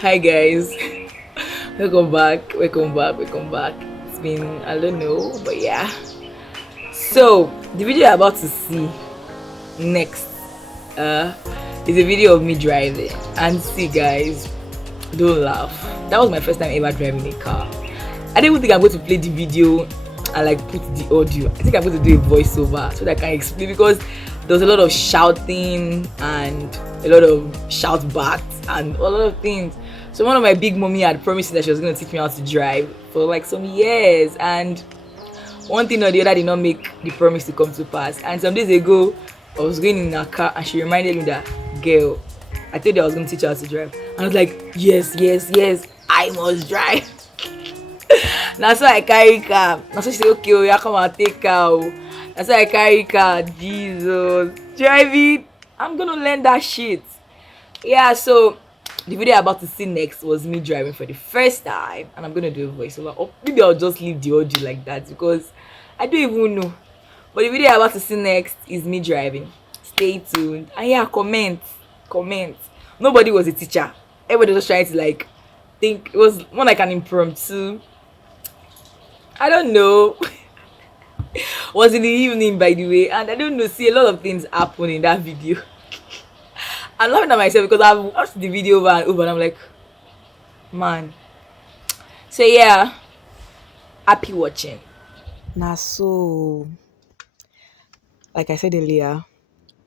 Hi guys, welcome back. It's been I don't know, but yeah. So the video you're about to see next uh is a video of me driving. And see guys, don't laugh. That was my first time ever driving a car. I didn't even think I'm going to play the video and like put the audio. I think I'm going to do a voiceover so that I can explain because there was a lot of shouting and a lot of shout backs and a lot of things. So one of my big mommy had promised that she was going to teach me how to drive for like some years, and one thing or the other did not make the promise to come to pass. And some days ago, I was going in a car and she reminded me that, girl, I told you I was going to teach her how to drive. And I was like, yes, I must drive. Na so I carry car. Na so she say, okay, oh, yeah, come and take car. Oh. Na so I carry car. Jesus. Driving. I'm gonna learn that shit. Yeah, so the video I'm about to see next was me driving for the first time. And I'm gonna do a voiceover. Or maybe I'll just leave the audio like that because I don't even know. But the video I'm about to see next is me driving. Stay tuned. And yeah, comment. Comment. Nobody was a teacher. Everybody was trying to like think it was more like an impromptu. I don't know. Was in the evening, by the way, and I don't know. See, a lot of things happen in that video. I'm laughing at myself because I've watched the video over and over, and I'm like, man. So yeah, happy watching. Now, so like I said earlier,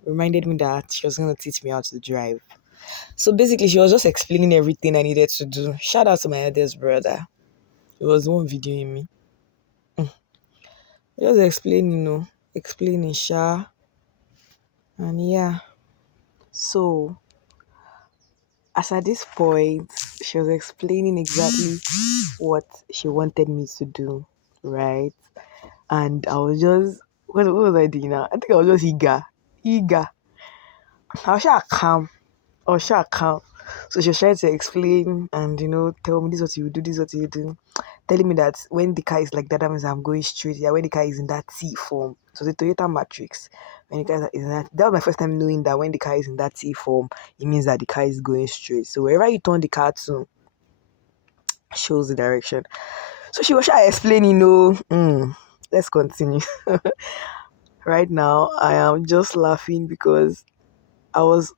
reminded me that she was gonna teach me how to drive. So basically, she was just explaining everything I needed to do. Shout out to my eldest brother. It was the one videoing me. Just explaining, explaining, sha, and yeah. So as at this point, she was explaining exactly what she wanted me to do, right? And I was just, what was I doing now? I think I was just eager. I was sure calm. I was sure calm. So she was trying to explain and, tell me this is what you do, this is what you do. Telling me that when the car is like that, that means I'm going straight. Yeah, when the car is in that T form. So the Toyota Matrix. When the car is in that was my first time knowing that when the car is in that T form, it means that the car is going straight. So wherever you turn the car to, shows the direction. So she was trying to explain, let's continue. Right now, I am just laughing because I was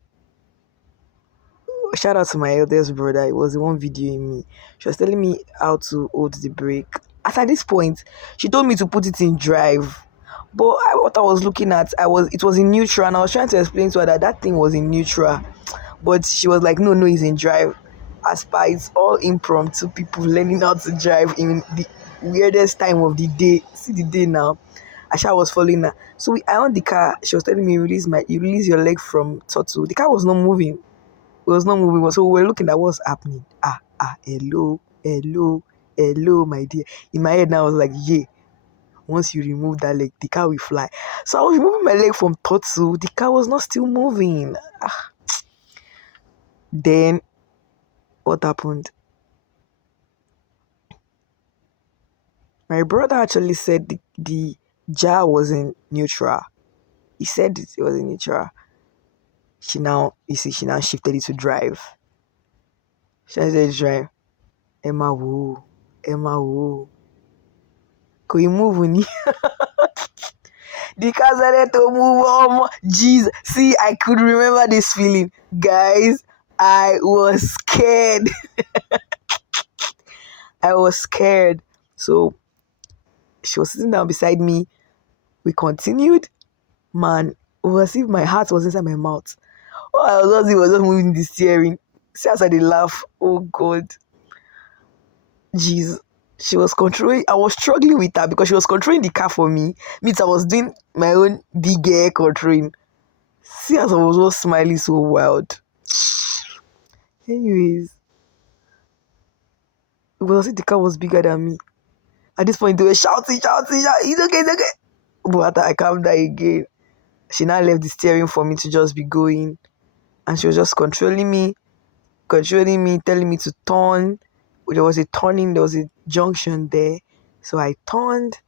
shout out to my eldest brother. It was the one videoing me. She was telling me how to hold the brake. At this point, she told me to put it in drive. But what I was looking at, it was in neutral, and I was trying to explain to her that that thing was in neutral. But she was like, no, it's in drive. As per it's all impromptu people learning how to drive in the weirdest time of the day. See the day now. Asha was following her. So I on the car. She was telling me, you release your leg from throttle. The car was not moving. It was not moving. So we were looking at what's happening. Hello, my dear. In my head now, I was like, yeah. Once you remove that leg, the car will fly. So I was removing my leg from throttle. The car was not still moving. Then what happened? My brother actually said the jar was in neutral. He said it was in neutral. She now shifted it to drive. She said drive. Emma woo. Could you move on? The car started to move on. Jeez, see, I could remember this feeling. Guys, I was scared. I was scared. So she was sitting down beside me. We continued. Man, it was as if my heart was inside my mouth. All I was doing was just moving the steering. See as I did laugh. Oh God. Jeez. She was controlling. I was struggling with her because she was controlling the car for me. Means I was doing my own big air controlling. See as I was just smiling so wild. Anyways, it was as if the car was bigger than me. At this point, they were shouting. It's okay. But I calmed down again. She now left the steering for me to just be going. And she was just controlling me, telling me to turn. There was a turning, there was a junction there. So I turned.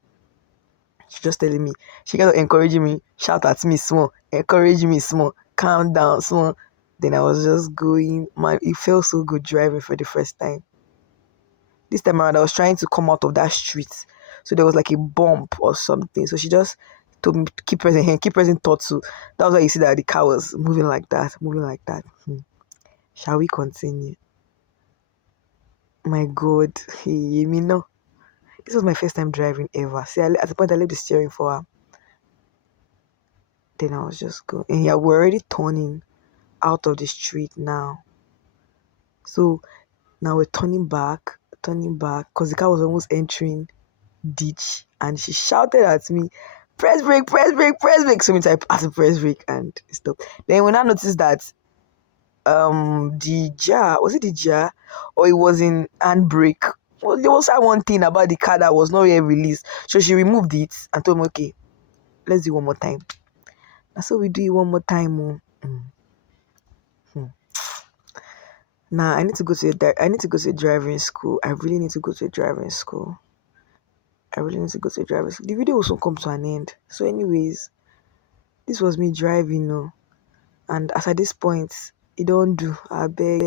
She just telling me. She kept encouraging me, shout at me small, encourage me small, calm down small. Then I was just going. Man, it felt so good driving for the first time. This time around, I was trying to come out of that street. So there was like a bump or something. So she just told me to keep pressing hand, keep pressing throttle. That was why you see that the car was moving like that, moving like that. Shall we continue? My God, hey, me no. This was my first time driving ever. See, at the point I left the steering for her. Then I was just going. And yeah, we're already turning out of the street now. So now we're turning back, because the car was almost entering ditch, and she shouted at me, press brake, press brake, press brake. So I had to press brake and stop. Then when I noticed that the jar, was it the jar or it was in handbrake? Well, there was one thing about the car that was not yet released. So she removed it and told me, okay, let's do it one more time. And so we do it one more time. Oh. Hmm. Nah, I need to go to a driving school. I really need to go to a driving school. I really need to go to a driving school. The video will soon come to an end. So, anyways, this was me driving, no. And as at this point, it don't do. I beg.